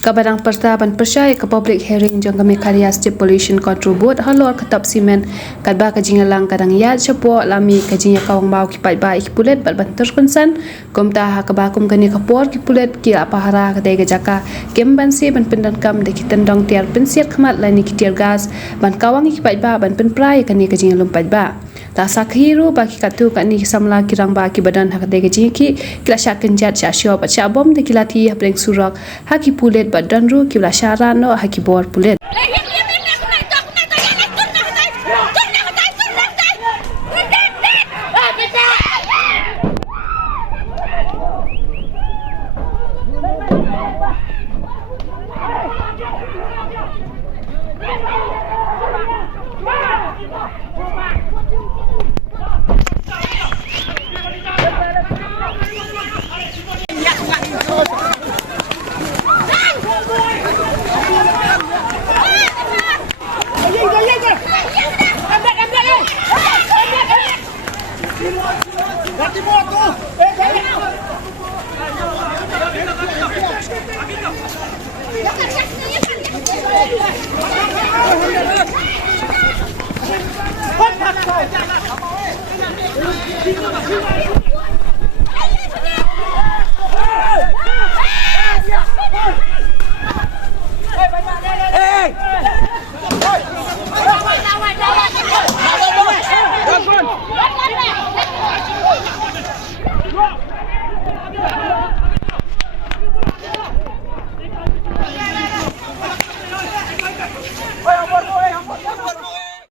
Kabadang pertaban percaya ke public hearing jong kami karya state pollution control board halor ketop simen kadba kajinga lang kadang yad sepo lami kajinya kawang bau ki paidbah ki pulit bal bantur konsan komta ha kabakum kani kapor ki pulit ki apahara kadai gajaka kemban se ban pendan kam de ki tendong tiar pensiat khamat lani ki tiar gas ban kawang ki paidbah ban penprai kani kajinga lum paidbah ta sakhiru baki katu kani samla kirang ba ki badan ha kadai gaji ki kila kynjat shoh bacha bom de kilati breng surak ha ki pulit badan ru kila syara no ha ki bor pulit Hãy subscribe cho kênh Ghiền Mì Gõ để không bỏ lỡ những video hấp dẫn.